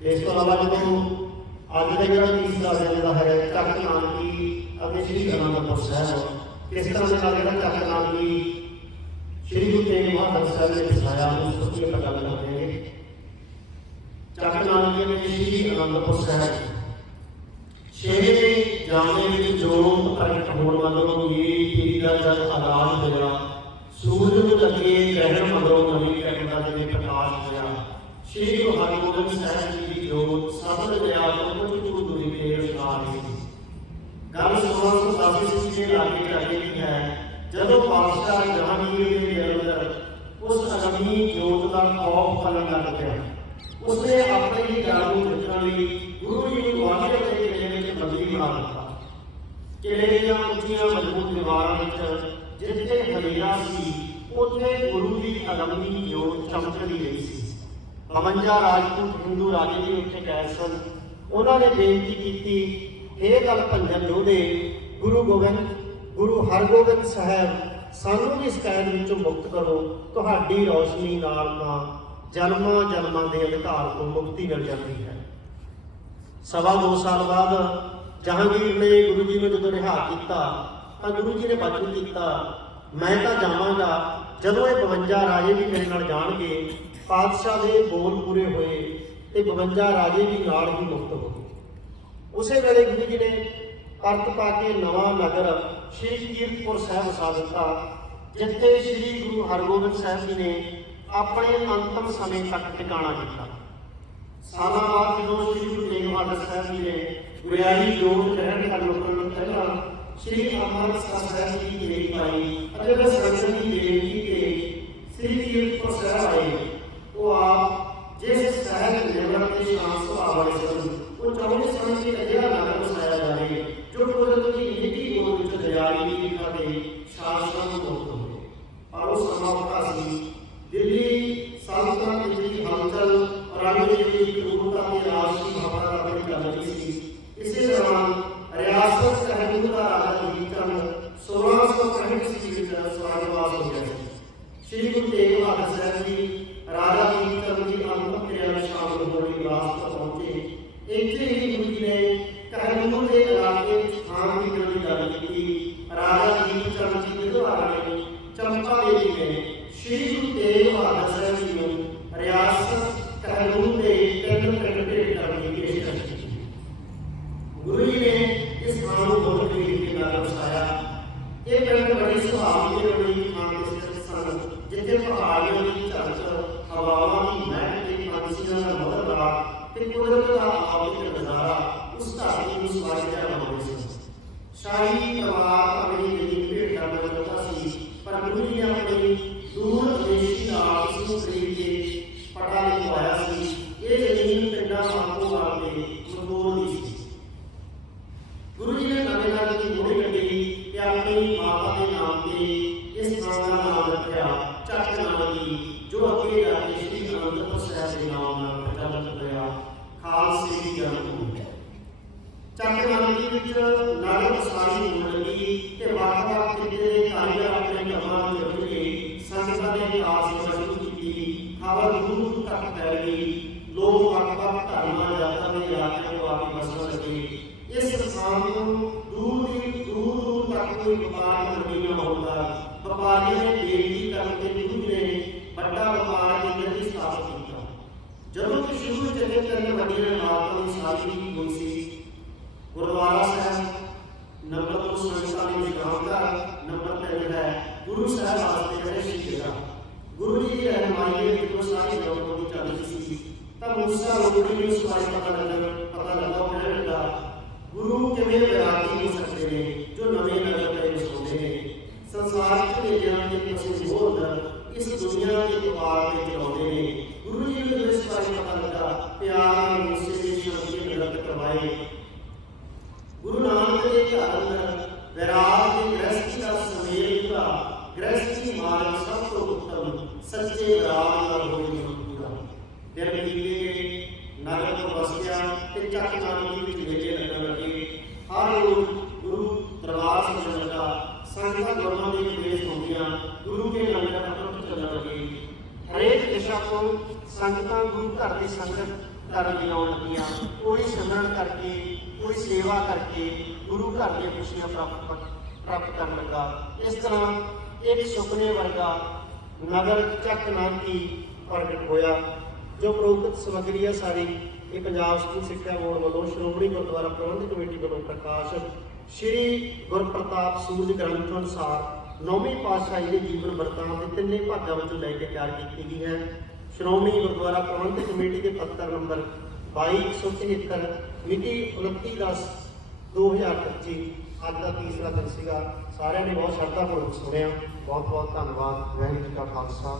ਇਸ ਤੋਂ ਇਲਾਵਾ ਜਦੋਂ ਅੱਜ ਦਾ ਜਿਹੜਾ ਤੀਸਰਾ ਦਿਨ ਦਾ ਹੈ ਚੱਕ ਨਾਨਕੀ ਅਤੇ ਸ੍ਰੀ ਅਨੰਦਪੁਰ ਸਾਹਿਬ ਇਸ ਤਰ੍ਹਾਂ ਦੇ ਨਾਲ ਜਿਹੜਾ ਚੱਕ ਨਾਨਕੀ ਸ੍ਰੀ ਗੁਰੂ ਤੇਗ ਬਹਾਦਰ ਸਾਹਿਬ ਨੇ ਵਸਾਇਆ ਉਸ ਤੋਂ ਆਪਾਂ ਗੱਲ ਕਰਦੇ ਹਾਂ ਚੱਕ ਨਾਨਕੀ ਨੇ ਸ੍ਰੀ ਅਨੰਦਪੁਰ ਸਾਹਿਬ ਛੇਵੇਂ ਜਾਮੇ ਵਿੱਚ ਜੋਤ ਪ੍ਰਗਟ ਹੋਣ ਮਗਰੋਂ ਇਹ ਪੀੜੀ ਦਾ ਜਦ ਆਗਾਜ਼ ਹੋਇਆ ਸੂਰਜ ਨੂੰ ਲੱਗੇ ਗ੍ਰਹਿਣ ਮਗਰੋਂ ਨਵੀਂ ਕਰਨ ਦਾ ਜਿਵੇਂ ਪ੍ਰਕਾਸ਼ ਹੋਇਆ ਸ਼੍ਰੀ ਗੁਰੂ ਹਰਿਗੋਬਿੰਦ ਸਾਹਿਬ ਜੀ ਦੀ ਜੋਤ ਸਤਿ ਦਰਿਆ ਤੋਂ ਕੁਝ ਕੁ ਦੂਰੀ ਤੇ ਰੁਸ਼ਨਾਰ ਰਹੀ ਗੱਲ 1687 ਦੇ ਲਾਗੇ ਕਰਦੇ ਕੀ ਹੈ, ਜਦੋਂ ਪਾਤਸ਼ਾਹ ਜਹਾਂਗੀਰ ਦੇ ਅੰਦਰ ਉਸ ਅਗਨੀ ਜੋਤ ਦਾ ਖੌਫ ਕਰਨ ਲੱਗ ਪਿਆ, ਉਸਨੇ ਆਪਣੇ ਹੀ ਗੱਲ ਨੂੰ ਜਿੱਤਣ ਲਈ ਗੁਰੂ ਜੀ ਨੂੰ ਵਾਅਦੇ ਦੇ ਕਿਲੇ ਵਿੱਚ ਬੰਦੀ ਬਣਾ ਦਿੱਤਾ। ਕਿਲੇ ਦੀਆਂ ਉੱਚੀਆਂ ਮਜ਼ਬੂਤ ਦੀਵਾਰਾਂ ਵਿੱਚ ਜਿੱਥੇ ਹਨੇਰਾ ਸੀ, ਉੱਥੇ ਗੁਰੂ ਦੀ ਅਗਨੀ ਜੋਤ ਚਮਕਦੀ ਰਹੀ ਸੀ। 52 ਰਾਜਪੂਤ ਹਿੰਦੂ ਰਾਜੇ ਵੀ ਉੱਥੇ ਗਏ ਸਨ। ਉਹਨਾਂ ਨੇ ਬੇਨਤੀ ਕੀਤੀ ਇਹ ਗੱਲ ਭੰਜਨ ਯੋਧੇ ਗੁਰੂ ਗੋਬਿੰਦ, ਗੁਰੂ ਹਰਗੋਬਿੰਦ ਸਾਹਿਬ, ਸਾਨੂੰ ਵੀ ਇਸ ਕੈਦ ਵਿੱਚੋਂ ਮੁਕਤ ਕਰੋ। ਤੁਹਾਡੀ ਰੋਸ਼ਨੀ ਨਾਲ ਤਾਂ ਜਨਮਾਂ ਜਨਮਾਂ ਦੇ ਅਧਿਕਾਰ ਤੋਂ ਮੁਕਤੀ ਮਿਲ ਜਾਂਦੀ ਹੈ। ਸਵਾ ਦੋ ਸਾਲ ਬਾਅਦ ਜਹਾਂਗੀਰ ਨੇ ਗੁਰੂ ਜੀ ਨੂੰ ਜਦੋਂ ਰਿਹਾ ਕੀਤਾ, ਤਾਂ ਗੁਰੂ ਜੀ ਨੇ ਬਚਨ ਕੀਤਾ, ਮੈਂ ਤਾਂ ਜਾਵਾਂਗਾ ਜਦੋਂ ਇਹ 52 ਰਾਜੇ ਵੀ ਮੇਰੇ ਨਾਲ ਜਾਣਗੇ, ਪਾਤਸ਼ਾਹ ਦੇ ਬੋਲ ਪੂਰੇ ਹੋਏ, ਤੇ 52 ਰਾਜੇ ਵੀ ਨਾਲ ਹੀ ਮੁਕਤ ਹੋ ਗਏ ਉਸੇ ਵੇਲੇ ਗੁਰੂ ਜੀ ਨੇ ਅਰਥ ਪਾ ਕੇ ਨਵਾਂ ਨਗਰ ਸ਼੍ਰੀ ਕੀਰਤਪੁਰ ਸਾਹਿਬ ਵਸਾ ਦਿੱਤਾ, ਜਿੱਥੇ ਸ਼੍ਰੀ ਗੁਰੂ ਹਰਗੋਬਿੰਦ ਸਾਹਿਬ ਜੀ ਨੇ ਆਪਣੇ ਅੰਤਮ ਸਮੇਂ ਤੱਕ ਟਿਕਾਣਾ ਕੀਤਾ। ਸਾਲਾਂ ਬਾਅਦ ਜਦੋਂ ਸ਼੍ਰੀ ਗੁਰੂ ਤੇਗ ਬਹਾਦਰ ਸਾਹਿਬ ਜੀ ਨੇ ਗੁਰਿਆਈ ਜੋਤ ਗ੍ਰਹਿਣ ਕਰਨ ਤੋਂ ਪਹਿਲਾਂ ਸ਼੍ਰੀ ਅੰਮ੍ਰਿਤਸਰ ਸਾਹਿਬ ਜੀ ਦੀ ਰੇਖ ਪਾਈ ਅਤੇ ਫਿਰ ਸੰਗਤ ਦੀ ਬੇਨਤੀ ਤੇ ਸ੍ਰੀ ਕੀਰਤਪੁਰ ਸਾਹਿਬ ਆਏ ਉਹ ਆਪ ਜਿਸ ਸਾਹਿਬ ਨਿਰਮਲ ਤੇ ਸ਼ਾਂਤ ਸੁਭਾਅ ਵਾਲੇ ਸਨ ਉਹ ਚਾਹੁੰਦੇ ਸਨ ਕਿ ਅਜਿਹਾ ਨਗਰ ਵਸਾਇਆ ਜਾਵੇ ਜੋ ਕੁਦਰਤ ਦੀ ਨਿੱਕੀ ਗੋਦ ਵਿੱਚ ਦਰਿਆਈ ਦੀ ਲਿਖਾ ਦੇ ਸ਼ਾਸਨ ਨੂੰ ਮੁਕਤ ਹੋਵੇ ਪਰ ਉਹ ਸਮਾਂ ਔਖਾ ਸੀ ਦਿੱਲੀ ਸਲਤਨਤ ਦੀ ਹਲਚਲ ਔਰੰਗਜ਼ੇਬ ਦੀ ਕਰੂਰਤਾ ਤੇ ਰਾਸ਼ਟਰੀ ਭਾਵਨਾ ਦਾ ਬੜੀ ਗੱਲ ਨਹੀਂ ਸੀ ਇਸੇ ਦੌਰਾਨ ਰਿਆਸਤ ਸਹਿਬੂਦ ਦਾ ਰਾਜਾ ਦੀਪ ਚੰਦ 1665 ਈਸਵੀ ਵਿੱਚ ਸਵਰਗਵਾਸ ਹੋ ਗਿਆ ਸੀ ਸ਼੍ਰੀ ਗੁਰੂ ਤੇਗ ਬਹਾਦਰ ਸਾਹਿਬ ਜੀ ਰਾਜਾ ਦੀਪ ਚੰਦ ਦੀ ਅੰਤਮ ਕਿਰਿਆ ਵਿੱਚ ਸ਼ਾਮਲ ਹੋਣ ਲਈ ਰਾਸਤਾ ਪਹੁੰਚੇ ਇੱਥੇ ਹੀ ਗੁਰੂ ਜੀ ਨੇ ਕਹਿਲੂਰ ਦੇ ਇਲਾਕੇ ਵਿੱਚ ਖਾਨ ਦੀ ਦੀ ਗੱਲ ਕੀਤੀ ਰਾਜਾ ਦੀਪ ਚੰਦ ਜੀ ਦੇ ਦੁਆਰਾ ਨੇ ਚੰਪਾ ਦੇਵੀ ਨੇ ਸ਼੍ਰੀ ਗੁਰੂ ਤੇਗ ਬਹਾਦਰ ਸਾਹਿਬ ਜੀ ਨੂੰ ਰਿਆਸਤ ਕਹਿਲੂਰ ਦੇ ਤਿੰਨ ਪਿੰਡ ਭੇਟ ਕਰਨ ਦੀ ਪੇਸ਼ਕਸ਼ ਕੀਤੀ ਗੁਰੂ ਜੀ ਨੇ ਇਸ ਥਾਂ ਨੂੰ ਬਹੁਤ ਕਰੀਬ ਕੇ ਨਾਲ ਵਸਾਇਆ ਇਹ ਪਿੰਡ ਬੜੀ ਸੁਹਾਵਣੀ ਤੇ ਬੜੀ ਥਾਂ ਤੇ ਸਥਿਤ ਸਨ ਜਿੱਥੇ ਪਹਾੜੀਆਂ ਦੀ ਝਲਕ ਹਵਾਵਾਂ ਦੀ ਮਹਿਕ ਤੇ ਪੰਛੀਆਂ ਦਾ ਮਧੁਰ ਤੇ ਕੁਦਰਤ ਦਾ ਆਪ ਨਜ਼ਾਰਾ, ਉਸ ਧਰਤੀ ਨੂੰ ਸਵਾਗਿਆ ਬਣਾਉਂਦੇ ਸਨ ਸ਼ਾਹੀ ਪਰਿਵਾਰ ਆਪਣੀ ਜ਼ਮੀਨ ਭੇਟ ਕਰਨਾ ਚਾਹੁੰਦਾ ਸੀ, ਪਰ ਗੁਰੂ ਜੀ ਨੇ ਆਪਣੀ ਦੂਰ ਵਿਦੇਸ਼ੀ ਨਾਲ ਇਸ ਨੂੰ ਖਰੀਦ ਕੇ ਪਟਾ ਲਿਖਵਾਇਆ ਸੀ। ਇਹ ਜ਼ਮੀਨ ਪਿੰਡਾਂ ਵਾਂਗੂ ਵਾਲੇ ਮਜ਼ਦੂਰ ਦੀ ਸੀ। ਗੁਰੂ ਜੀ ਨੇ ਨਵੇਂ ਨਗਰ ਦੀ ਮੋਹਰੀ ਕੱਢੀ ਤੇ ਆਪਣੀ ਮਾਤਾ ਦੇ ਨਾਮ ਤੇ ਇਸ ਥਾਂ ਦਾ ਨਾਮ ਰੱਖਿਆ। ਦੀ ਜਨਮ ਭੂਮੀ ਚੱਕ ਵਿੱਚ ਨਗਰ ਵਸਾਈ ਹੋਣ ਤੇ ਵੱਖ-ਵੱਖ ਖਿੱਤੇ ਦੇ ਕਾਰੀਗਰ ਆਪਣੇ ਕੰਮਾਂ ਵਿੱਚ ਰੁੱਝ ਗਏ ਸੰਗਤਾਂ ਨੇ ਆਸ ਸ਼ੁਰੂ ਕੀਤੀ ਖਬਰ ਦੂਰ ਦੂਰ ਤੱਕ ਫੈਲ ਗਈ ਲੋਕ ਵੱਖ-ਵੱਖ ਧਰਮਾਂ ਜਾਤਾਂ ਦੇ ਇਲਾਕਿਆਂ ਤੋਂ ਆ ਕੇ ਵਸਣ ਲੱਗੇ ਇਸ ਸਥਾਨ ਨੂੰ ਦੂਰ ਦੀ ਦੂਰ ਦੂਰ ਤੱਕ ਕੋਈ ਵਪਾਰ ਨਹੀਂ ਹੁੰਦਾ ਵਪਾਰੀਆਂ ਨੇ ਬੇਨਤੀ ਕਰਨ ਤੇ ਗੁਰੂ ਨੇ ਵੱਡਾ ਵਪਾਰ ਕੇਂਦਰ ਦੀ ਸਥਾਪਨਾ ਕੀਤਾ ਜਦੋਂ ਕਿ ਸ਼ੁਰੂ ਵਿੱਚ ਇਹ ਤਿੰਨ ਵੱਡੀਆਂ ਇਮਾਰਤਾਂ ਦੀ ਸਾਜ਼ੀ ਹੋਈ ਸੀ ਗੁਰਦੁਆਰਾ ਸਾਹਿਬ ਨੰਬਰ 2 ਸੰਸਥਾ ਦੀ ਨੰਬਰ 3 ਹੈ ਗੁਰੂ ਸਾਹਿਬ ਵਾਸਤੇ ਜਿਹੜੇ ਸੀ ਗੁਰੂ ਜੀ ਦੀ ਰਹਿਨਮਾਈ ਦੇ ਵਿੱਚ ਸਾਰੀ ਲੋਕਾਂ ਦੀ ਚੱਲ ਸੀ ਤਾਂ ਮੂਸਾ ਰੋੜੀ ਨੂੰ ਉਸ ਬਾਰੇ ਪਤਾ ਲੱਗਾ ਪਤਾ ਲੱਗਾ ਉਹ ਕਹਿਣ ਲੱਗਾ ਗੁਰੂ ਕਿਵੇਂ ਵਿਰਾਗੀ ਹੋ ਸਕਦੇ ਨੇ ਜੋ ਨਵੇਂ ਨਗਰ ਤੇ ਵਸਾਉਂਦੇ ਨੇ ਸੰਸਾਰਿਕ ਵਿਗਿਆਨ ਦੇ ਕਿਸੇ ਹੋਰ ਇਸ ਦੁਨੀਆ ਦੇ ਵਪਾਰ ਤੇ ਚਲਾਉਂਦੇ ਨੇ ਗੁਰੂ ਜੀ ਨੂੰ ਜਦੋਂ ਇਸ ਬਾਰੇ ਪਤਾ ਲੱਗਾ ਪਿਆਰ ਨਾਲ ਮੂਸੇ ਦੀ ਸ਼ਾਂਤੀ ਨਿਰਤ ਕਰਵਾਏ ਗੁਰੂ ਨਾਨਕ ਵਿਰਾਗ ਦੀ ਗ੍ਰਸਤੀ ਦਾ ਸਮੇਲ ਦਾ ਗ੍ਰਸਤੀ ਮਾਰਗ ਸਭ ਤੋਂ ਉੱਤਮ, ਸੱਚੇ ਵਿਰਾਗ ਨਾਲ ਹੋਈ ਪੂਰਾ ਫਿਰ ਬੀਤੇ ਗਏ ਨਗਰ ਤੇ ਚੱਕ ਨਾਨਕੀ ਵਿੱਚ ਮੇਲੇ ਲੱਗਣ ਲੱਗੇ। ਹਰ ਰੋਜ਼ ਗੁਰੂ ਦਰਬਾਰ ਸਜਣ ਲੱਗਾ ਸੰਗਤਾਂ ਗੁਰਮਾਂ ਦੇ ਉਪਦੇਸ਼ ਹੁੰਦੀਆਂ, ਗੁਰੂ ਕੇ ਲੰਗਰ ਦਾ ਚੱਲਣ ਲੱਗੇ। ਹਰੇਕ ਦਿਸ਼ਾ ਤੋਂ ਸੰਗਤਾਂ ਗੁਰੂ ਘਰ ਦੀ ਸੰਗਤ ਕਰਨ ਦੀ ਆਉਣ ਲੱਗੀਆਂ। ਕੋਈ ਸਿਮਰਨ ਕਰਕੇ, ਉਹੀ ਸੇਵਾ ਕਰਕੇ ਗੁਰੂ ਘਰ ਦੀਆਂ ਖੁਸ਼ੀਆਂ ਪ੍ਰਾਪਤ ਪ੍ਰਾਪਤ ਕਰਨ ਲੱਗਾ। ਇਸ ਤਰ੍ਹਾਂ ਇੱਕ ਸੁਪਨੇ ਵਰਗਾ ਨਗਰ ਚੱਕ ਨਾਂਕੀ ਪ੍ਰਗਟ ਹੋਇਆ, ਜੋ ਪ੍ਰੋਕਤ ਸਮੱਗਰੀ ਹੈ ਸਾਰੀ। ਇਹ ਪੰਜਾਬ ਸਕੂਲ ਸਿੱਖਿਆ ਬੋਰਡ ਵੱਲੋਂ ਸ਼੍ਰੋਮਣੀ ਗੁਰਦੁਆਰਾ ਪ੍ਰਬੰਧਕ ਕਮੇਟੀ ਵੱਲੋਂ ਪ੍ਰਕਾਸ਼। ਸ਼੍ਰੀ ਗੁਰਪ੍ਰਤਾਪ ਸੂਰਜ ਗ੍ਰੰਥ ਅਨੁਸਾਰ ਨੌਵੀਂ ਪਾਤਸ਼ਾਹੀ ਦੇ ਜੀਵਨ ਵਰਤਾਂਤ ਦੇ ਤਿੰਨੇ ਭਾਗਾਂ ਵਿੱਚੋਂ ਲੈ ਕੇ ਤਿਆਰ ਕੀਤੀ ਗਈ ਹੈ। ਸ਼੍ਰੋਮਣੀ ਗੁਰਦੁਆਰਾ ਪ੍ਰਬੰਧਕ ਕਮੇਟੀ ਦੇ ਪੱਤਰ ਨੰਬਰ 2273 ਮਿਤੀ 29 2025 ਅੱਜ ਦਾ ਤੀਸਰਾ ਦਿਨ ਸੀਗਾ। ਸਾਰਿਆਂ ਨੇ ਬਹੁਤ ਸ਼ਰਧਾ ਪੂਰਵਕ ਸੁਣਿਆ। ਬਹੁਤ ਬਹੁਤ ਧੰਨਵਾਦ। ਵੈਰੀ ਜੀ ਕਾ ਖਾਲਸਾ।